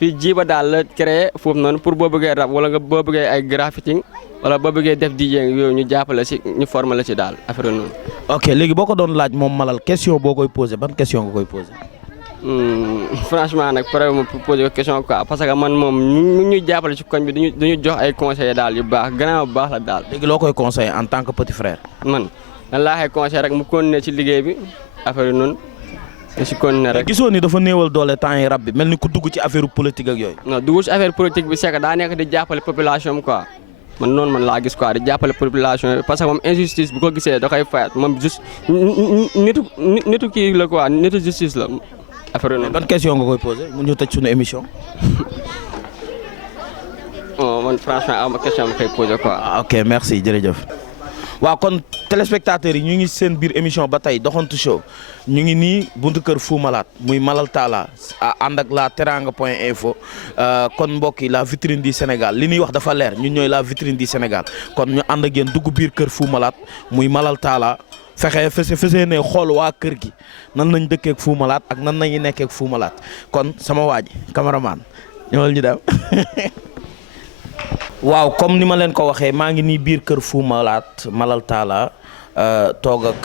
fii jiiba daal la créé foofu noonu pour boo bëggee rab wala nga boo bëggee ay graffiting wala boo bëggee def DJ yooyu ñu jàppale si ñu former la ci daal affaire yu noonu. ok léegi boo ko doon laaj moom Malal question boo koy posé ban question nga koy posé. franchement nag pare ma posé ko question quoi parce que man moom ñu ñuy jàppale ci koñ bi dañu jox ay conseils daal yu baax grand bu baax la daal. léegi loo koy conseillé en tant que petit frère. man lan laa koy conseillé rek mu continuer ci liggéey bi affaire yu noonu. si continuer rek gisoo ni dafa néewal doole temps yi rab bi mel ni ku dugg ci affaire politique ak yooyu. non dugg ci affaire politique bi c'est que daa nekk di jàppale population bi quoi man noonu man laa gis quoi di jàppale population bi parce que moom injustice bu ko gisee da koy fayat moom juste nitu kii la quoi nitu justice la affaire noonu. ban question nga koy posé mu ñu tëj suñu émission. bon man franchement am question ma koy posé quoi. ok merci jërëjëf. waaw kon téléspectateurs yi ñu ngi seen biir émission ba tey doxantu show ñu ngi nii buntu kër Fou Malade muy Malal Talla ànd ak la teranga point info kon mbokk yi la vitrine du Sénégal li ñuy wax dafa leer ñun ñooy la vitrine du Sénégal kon ñu ànd ak yéen dugg biir kër Fou Malade muy Malal Talla fexe ne xool waa kër gi nan nañ dëkkee ak Fou Malade ak nan nañu nekkee ak Fou Malade kon sama waa ji cameraman ñëwal ñu dem. waaw comme ni ma leen ko waxee maa ngi nii biir kër Fou Malade Malal Talla toog ak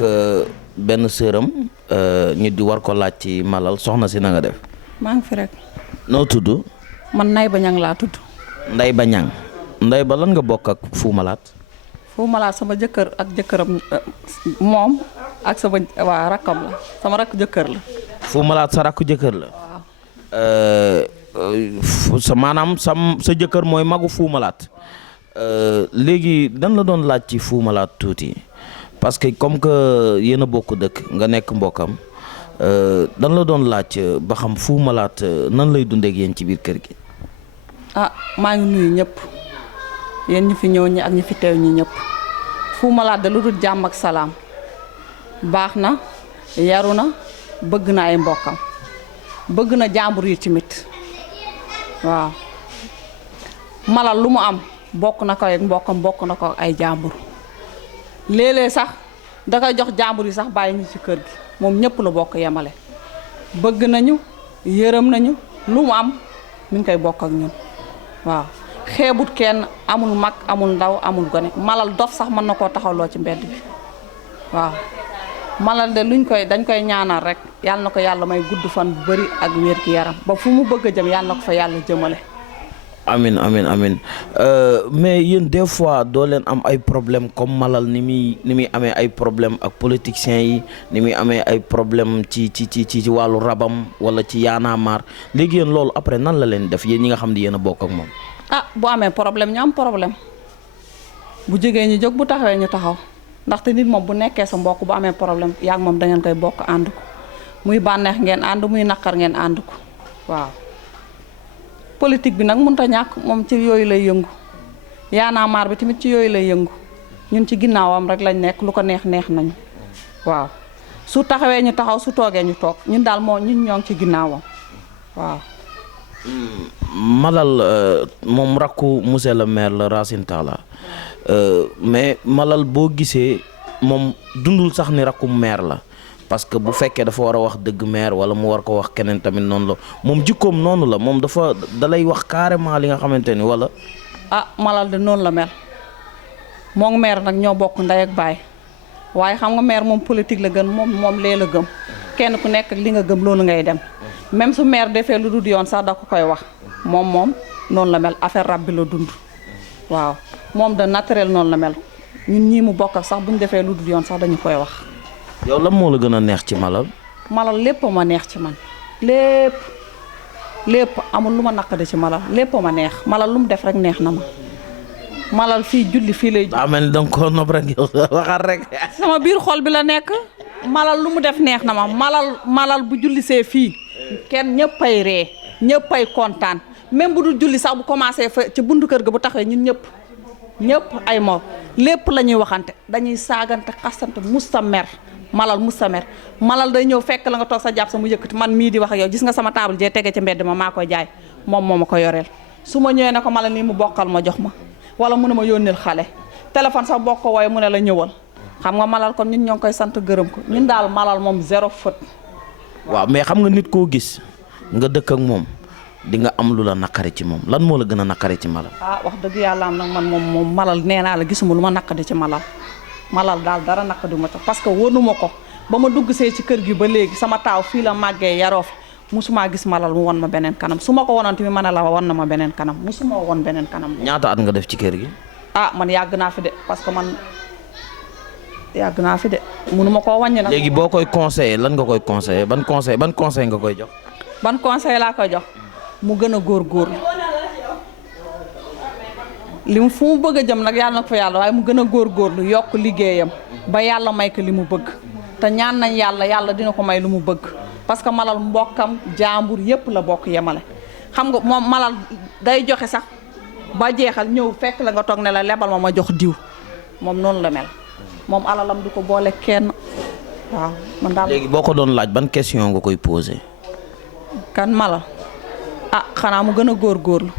benn sëram ñu di war ko laaj ci Malal soxna si na nga def. maa ngi fi rek. noo tudd. man Nday Ba Ñang laa tudd. Nday Ba Ñang Nday Ba lan nga bokk ak Fou Malade. Fou Malade sama jëkkër ak jëkkëram moom ak sama waa rakkam la sama rakk jëkkër la. Fou Malade sa rakk jëkkër la. maanaam sa jëkkër mooy magu Fou Malade léegi dan la doon laaj ci Fou Malade tuuti parce que comme que yéen a bokk dëkk nga nekk mbokkam dan la doon laaj ba xam Fou Malade nan lay dundee ak yéen ci biir kër gi. ah maa ngi nuyu ñëpp yéen ñi fi ñëw ñi ak ñi fi teew ñi ñëpp Fou Malade da lu dul jàmm ak salaam baax na yaru na bëgg na ay mbokkam bëgg na jàmbur yi tamit. waaw Malal lu mu am bokk na ko ak mbokkam bokk na ko ay jàmbur léeg-léeg sax da koy jox jàmbur yi sax bàyyi ñu ci kër gi moom ñëpp la bokk yemale bëgg nañu yërëm nañu lu mu am mi ngi koy bokk ak ñun waaw xeebut kenn amul mag amul ndaw amul gone Malal dof sax mën na koo taxawloo ci mbedd bi waaw Malal de dañ koy ñaanal rek yàlla na ko yàlla may gudd fan bu bëri ak wér gi yaram ba fu mu bëgg a jëm yàlla na ko fa yàlla jëmale amin amin amin mais yéen des fois doo leen am ay problème comme Malal ni muy amee ay problème ak politiciens yi ni muy amee ay problème ci wàllu rabam wala ci yaanaamaar léegi yéen loolu après nan la leen def yéen ñi nga xam ne yéen a bokk ak moom. ah bu amee problème ñu am problème bu jógee ñu jóg bu taxawee ñu taxaw ndaxte nit moom bu nekkee sa mbokk bu amee problème yaa ngi moom da ngeen koy bokk ànd ko muy bànneex ngeen ànd muy naqar ngeen ànd ko waaw. politique bi nag mënut a ñàkk moom ci yooyu lay yëngu yaanaamaar bi tamit ci yooyu lay yëngu ñun ci ginnaawam rek lañ nekk lu ko neex nañu waaw su taxawee ñu taxaw su toogee ñu toog ñun daal ñun ñoo ngi ci ginnaawam waaw. Malal moom rakku monsieur le maire la Racine Talla mais Malal boo gisee moom dundul sax ni rakku maire la. parce que bu fekkee dafa war a wax dëgg maire wala mu war ko wax keneen tamit noonu la moom jikkoom noonu la moom dalay wax carrément li nga xamante ni wala. ah Malal de noonu la mel moom maire nag ñoo bokk ndey ak baay waaye xam nga maire moom politique la gën moom lee la gëm kenn ku nekk ak li nga gëm loolu ngay dem même su maire defee lu dul yoon sax da ko koy wax moom noonu la mel affaire rab bi la dund waaw moom de naturel noonu la mel ñun ñii mu bokk ak sax bu ñu defee lu dul yoon sax dañu koy wax. yow lan moo la gën a neex ci Malal. Malal lépp ma neex ci man lépp amul lu ma naqadi ci Malal lépp ma neex Malal lu mu def rek neex na ma Malal fii julli fii lay. daa mel ni da nga koo nopp rek waxal rek. sama biir xol bi la nekk Malal lu mu def neex na ma Malal bu julli see fii kenn ñëppay ree ñëppay kontaan même bu dul julli sax bu commencé fa ci buntu kër ga bu taxawee ñun ñëpp ay mor lépp la ñuy waxante dañuy saagante xasante musta mer. Malal mustamer Malal day ñëw fekk la nga toog sa jàpp sa mu yëkkati man mii di wax ak yow gis nga sama table jee tege ca mbedd ma maa koy jaay moom moo ma ko yoreel su ma ñëwee ne ko Malal nii mu bokkal ma jox ma wala mu ne ma yónneel xale téléphone sax bokk ko wooye mu ne la ñëwal xam nga Malal kon ñun ñoo ngi koy sant gërëm ko ñun daal Malal moom zéro faute. waaw mais xam nga nit koo gis nga dëkk ak moom di nga am lu la naqari ci moom lan moo la gën a naqari ci Malal. ah wax dëgg yàlla am nag man moom Malal nee naa la gisuma lu ma naqari ci Malal daal dara naqaduma ca parce que wóonuma ko ba ma dugg see ci kër gi ba léegi sama taaw fii la màggee yaroo fi musuma gis Malal mu won ma beneen kanam su ma ko wonoon tamit mën a la won na ma beneen kanam musuma won beneen kanam. ñaata at nga def ci kër gi. ah man yàgg naa fi de parce que man yàgg naa fi de munuma koo wàññi nag. léegi boo koy conseillé lan nga koy conseillé ban conseil nga koy jox. ban conseil laa koy jox mu gën a góorgóorlu li mu fu mu bëgg a jëm nag yàlla na ko fa yàlla waaye mu gën a góorgóorlu yokk liggéeyam ba yàlla may ko li mu bëgg te ñaan nañ yàlla dina ko may lu mu bëgg parce que Malal mbokkam jaambur yépp la bokk yemale xam nga moom Malal day joxe sax ba jeexal ñëw fekk la nga toog ne la lebal ma jox diw moom noonu la mel moom alalam du ko boole kenn waaw man daal. léegi boo ko doon laaj ban question nga koy posé. kan Malal ah xanaa mu gën a góorgóorlu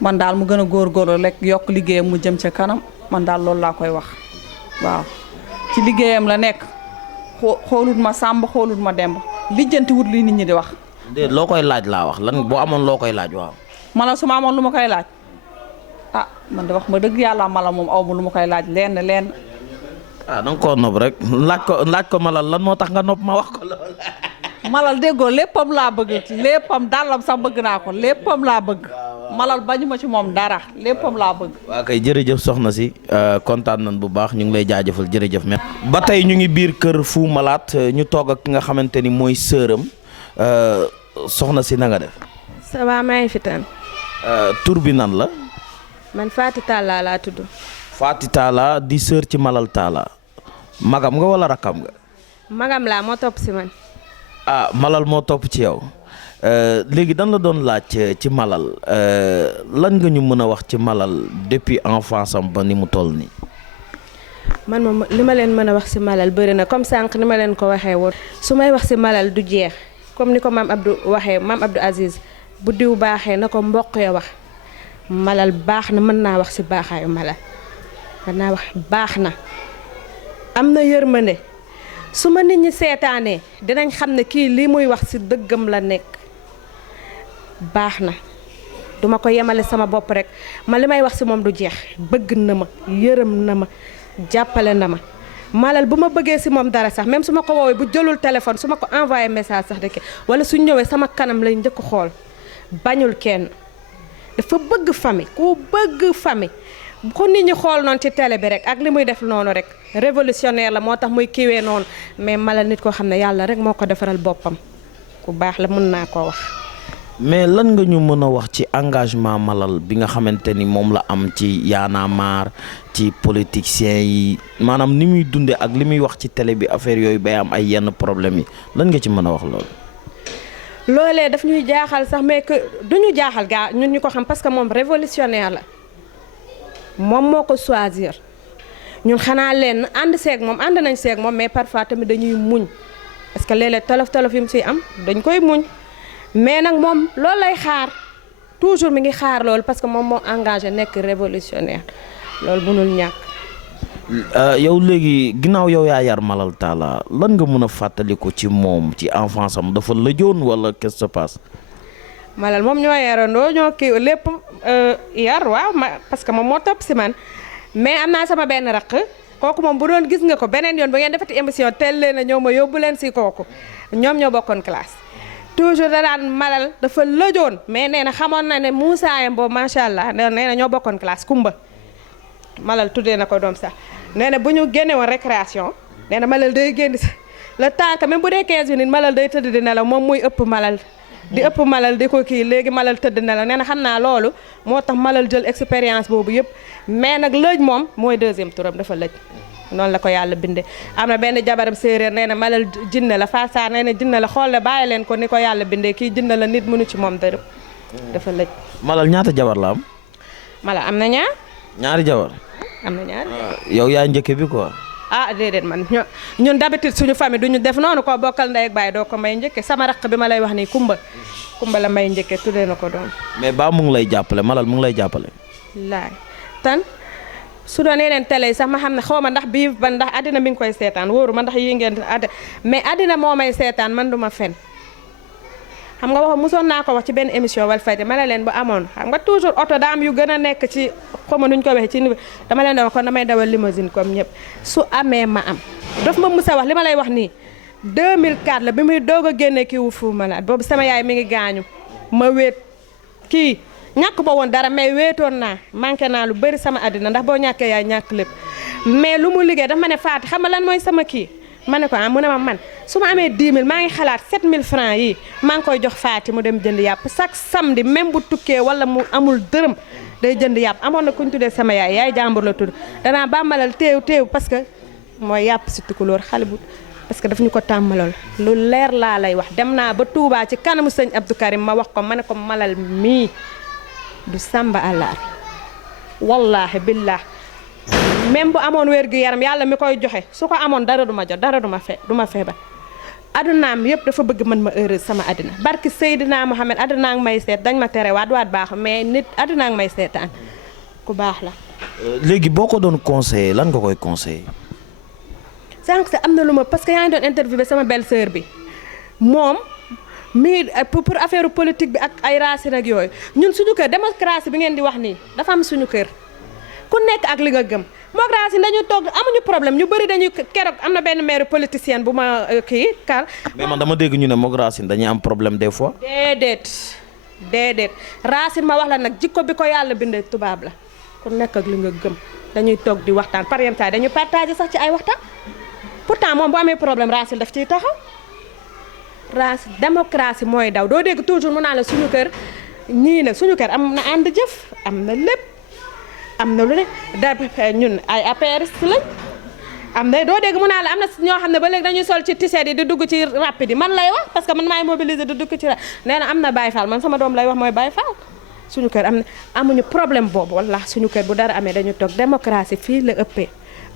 man daal mu gën a góorgóorlu rek yokk liggéeyam mu jëm ca kanam man daal loolu laa koy wax waaw ci liggéeyam la nekk xoolut ma sàmb xoolut ma demb lijjanti wut li nit ñi di wax. déet loo koy laaj laa wax lan boo amoon loo koy laaj waaw. Malal su ma amoon lu ma koy laaj ah man de wax ma dëgg yàlla Malal moom aw ma lu ma koy laaj lenn. ah da nga koo nopp rek laaj ko Malal lan moo tax nga nopp ma wax ko lool. Malal déggoo léppam laa bëgg léppam dàllam sax bëgg naa ko léppam laa bëgg. Malal bañu ma ci moom dara léppam laa bëgg. waa kay jërëjëf soxna si kontaan nañ bu baax ñu ngi lay jaajëfal jërëjëf. ba tey ñu ngi biir kër Fou Malade ñu toog ak ki nga xamante ni mooy sëram soxna si na nga def. ça va maa ngi fi tan. tur bi nan la. man Faty Talla laa tudd. Faty Talla di sër ci Malal Talla magam nga wala rakam nga. magam laa moo topp si man. ah Malal moo topp ci yow. léegi dan la doon laaj ci Malal lan nga ñu mën a wax ci Malal depuis enfance am ba ni mu toll nii. man moom li ma leen mën a wax si Malal bëri na comme sànq ni ma leen ko waxee woon. su may wax si Malal du jeex comme ni ko maam Abdou waxee maam Abdou Aziz bu diw baaxee na ko mboq ya wax Malal baax na mën naa wax si baaxaayu Malal mën naa wax baax na am na yërmande su ma nit ñi seetaanee dinañ xam ne kii lii muy wax si dëggam la nekk. baax na duma ko yemale sama bopp rek ma li may wax ci moom du jeex bëgg na ma yërëm na ma jàppale na ma Malal bu ma bëggee ci moom dara sax même su ma ko woowee bu jëlul téléphone su ma ko envoyé message sax rek wala su ñëwee sama kanam lay njëkk xool bañul kenn dafa bëgg famille ku bëgg famille ku nit ñi xool noonu ci télé bi rek ak li muy def noonu rek révolutionnaire la moo tax muy kiiwee noonu mais Malal nit koo xam ne yàlla rek moo ko defaral boppam ku baax la mën naa koo wax. mais lan nga ñu mën a wax ci engagement Malal bi nga xamante ni moom la am ci Y'en a marre ci politiciens yi maanaam ni muy dundee ak li muy wax ci télé bi affaire yooyu bay am ay yenn problème yi lan nga ci mën a wax loolu. loolee daf ñuy jaaxal sax mais que duñu jaaxal gaa ñun ñu ko xam parce que moom révolutionnaire la moom moo ko choisir ñun xanaa leen ànd seeg moom ànd nañ seeg moom mais parfois tamit dañuy muñ parce que léeg-léeg tolof yi mu siy am dañ koy muñ mais nag moom loolu lay xaar toujours mi ngi xaar loolu parce que moom moo engagé nekk révolutionnaire loolu mënul ñàkk. yow léegi ginnaaw yow yaa yar Malal Talla lan nga mën a fàttaliku ci moom ci enfance am dafa lëjoon wala qu'est-ce qui se passe. Malal moom ñoo yarandoo ñoo kii lépp yar waaw parce que moom moo topp si man mais am naa sama benn raq kooku moom bu doon gis nga ko beneen yoon ba ngeen defati émission teel leen a ñëw ma yóbbu leen si kooku ñoom ñoo bokkoon classe. toujours da daan Malal dafa lëjoon mais nee na xamoon na ne Moussa yam boobu macha allah nee na ñoo bokkoon classe Kumba Malal tuddee na ko doom sax nee na bu ñu génne woon récréation nee na Malal day génn le temps que même bu dee 15 minutes Malal day tëdd di nelaw moom muy ëpp Malal di ëpp Malal di ko kii léegi Malal tëdd nelaw nee na xam naa loolu moo tax Malal jël expérience boobu yëpp mais nag lëj moom mooy deuxième turam dafa lëj noonu la ko yàlla bindee am na benn jabaram séeréer nee na Malal jinne la Fatou nee na jinne la xool la bàyyi leen ko ni ko yàlla bindee kii jinne la nit mënu ci moom dërëm dafa lëj. Malal ñaata jabar la am. Malal am na ñaari jabar. am na ñaar. yow yaa njëkk bi quoi. ah déedéet man ñun d'habitude suñu famille duñu def noonu koo bokkal ndey ak baay doo ko may njëkke sama raq bi ma lay wax nii Kumba la may njëkke tuddee na ko doon. mais ba mu ngi lay jàppale Malal mu ngi lay jàppale. laay tan su doon yeneen télé yi sax ma xam ne xaw ma ndax bii ba ndax àddina mi ngi koy seetaan wóoru ma ndax yi ngeen mais àddina moo may seetaan man duma fen xam nga wax mosoon naa ko wax ci benn émission Walfadjri ma ne leen bu amoon xam nga toujours oto daam yu gën a nekk ci xawma nuñ ko waxee ci niveau dama leen di wax kon damay dawal limousine comme ñëpp su amee ma am daf ma mus a wax li ma lay wax nii 2004 la bi muy doog a génne kii wu Fou Malade boobu sama yaay mi ngi gaañu ma wéet kii ñàkk ba woon dara mais wéetoon naa manqué naa lu bëri sama àddina ndax boo ñàkkee yaay ñàkk lépp mais lu mu liggéey dafa ma ne Fatou xam nga lan mooy sama kii ma ne ko ah mu ne ma man su ma amee 10 000 maa ngi xalaat 7000 francs yi maa ngi koy jox Fatou mu dem jënd yàpp chaque samedi même bu tukkee wala mu amul dërëm day jënd yàpp amoon na ku ñu tuddee sama yaay jàmbur la tudd danaa bàmbalal teew parce que mooy yàpp si tukulóor xale bu parce que daf ñu ko tàmmalool lu leer laa lay wax dem naa ba Touba ci kanamu sëñ Abdou Karim ma wax ko ma ne ko Malal mii du sàmba àllaar wallaahi billah même bu amoon wér gu yaram yàlla mi koy joxe su ko amoon dara du ma jot dara du ma feebar addunaam yëpp dafa bëgg man ma heureuse sama àddina barki Seydina Mohamed àdduna ak may seet dañ ma tere waat baax mais nit àdduna ak may seetaan ku baax la. léegi boo ko doon conseiller lan nga koy conseiller. sànq sa am na lu ma parce que yaa ngi doon interviewé sama belle-sœur bi moom mi pour affaire politique bi ak ay racines ak yooyu ñun suñu kër démocratie bi ngeen di wax nii dafa am suñu kër ku nekk ak li nga gëm. moog racine dañu toog amuñu problème ñu bëri dañuy keroog am na benn maire politicienne bu ma kii kar mais man dama dégg ñu ne moog racine dañuy am problème des fois. déedéet racine ma wax la nag jikko bi ko yàlla bindee tubaab la ku nekk ak li nga gëm dañuy toog di waxtaan par exemple dañuy partager sax ci ay waxtaan pourtant moom bu amee problème racine daf ciy taxaw racine démocratie mooy daw doo dégg toujours mu naa la suñu kër ñii nag suñu kër am na ànd jëf am na lépp. am na lu ne da ñun ay apériste lañ am na doo dégg mu naa la am na ñoo xam ne ba léegi dañuy sol ci t-shirt yi di dugg ci rapide yi man lay wax parce que man maay mobiliser di dugg ci nee na am na Baye Fall man sama doom lay wax mooy Baye Fall suñu kër am na amuñu problème boobu walla suñu kër bu dara amee dañu toog démocratie fii la ëppee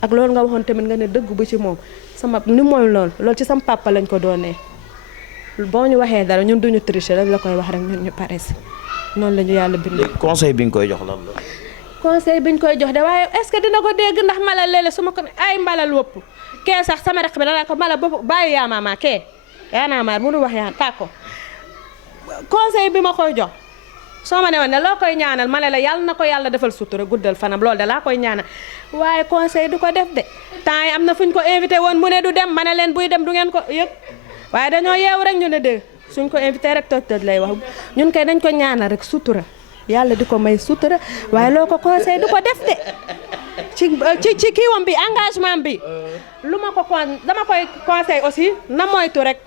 ak loolu nga waxoon tamit nga ne dëgg bu ci moom sama ni mooy loolu ci sama papa lañ ko doonee boo ñu waxee dara ñun duñu tricher rek la koy wax rek ñun ñu pare si noonu la ñu yàlla bind. conseil bi nga koy jox lan la. conseil bi ñu koy jox de waaye est-ce que dina ko dégg ndax Malal léeg-léeg su ma ko ay Malal wëpp kee sax sama raq bi danaa ko Malal ba bàyyi yaa maama kee yaa naa maar mënu wax yaa tàkko conseil bi ma koy jox soo ma ne woon ne loo koy ñaanal ma ne la yàlla na ko yàlla defal sutura guddal fanam loolu de laa koy ñaanal waaye conseil du ko def de temps yi am na fu ñu ko invité woon mu ne du dem ma ne leen buy dem du ngeen ko yëg waaye dañoo yeewu rek ñu ne dégg suñ ko invité rek toj lay wax ñun kay dañ ko ñaanal rek sutura yàlla di ko may sutura waaye loo ko conseil du ko def de ci kiiwam bi engagement bi lu ma ko dama koy conseil aussi na moytu rek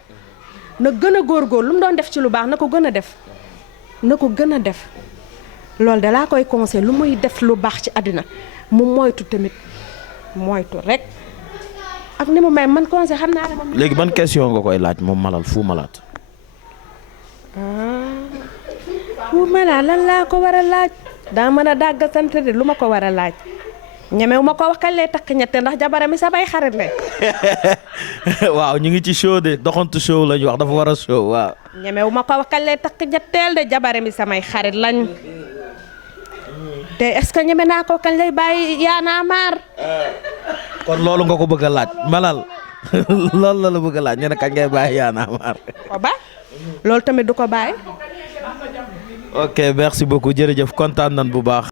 na gën a góorgóor lu mu doon def ci lu baax na ko gën a def loolu de laa koy conseil lu muy def lu baax ci àddina mu moytu tamit moytu rek ak ni mu may man conseil xam naa ne moom. léegi ban question nga koy laaj moom Malal Fou Malade. Fou Malade lan laa ko war a laaj daa mën a dàgg sant de lu ma ko war a laaj ñemewu ma ko wax kañ lay takk ñette ndax jabaram mi samay xarit la. waaw ñu ngi ci show de doxantu show lañu wax dafa war a show waaw. ñemewu ma ko wax kañ lay takk ñetteel de jabaram mi samay xarit lañ. te est-ce que ñeme naa ko kañ lay bàyyi yaana maar. kon loolu nga ko bëgg a laaj Malal loolu la bëgg a laaj ñu ne kañ ngay bàyyi yaana maar. ko ba loolu tamit du ko bàyyi. ok merci beaucoup jërëjëf kontaan nan bu baax.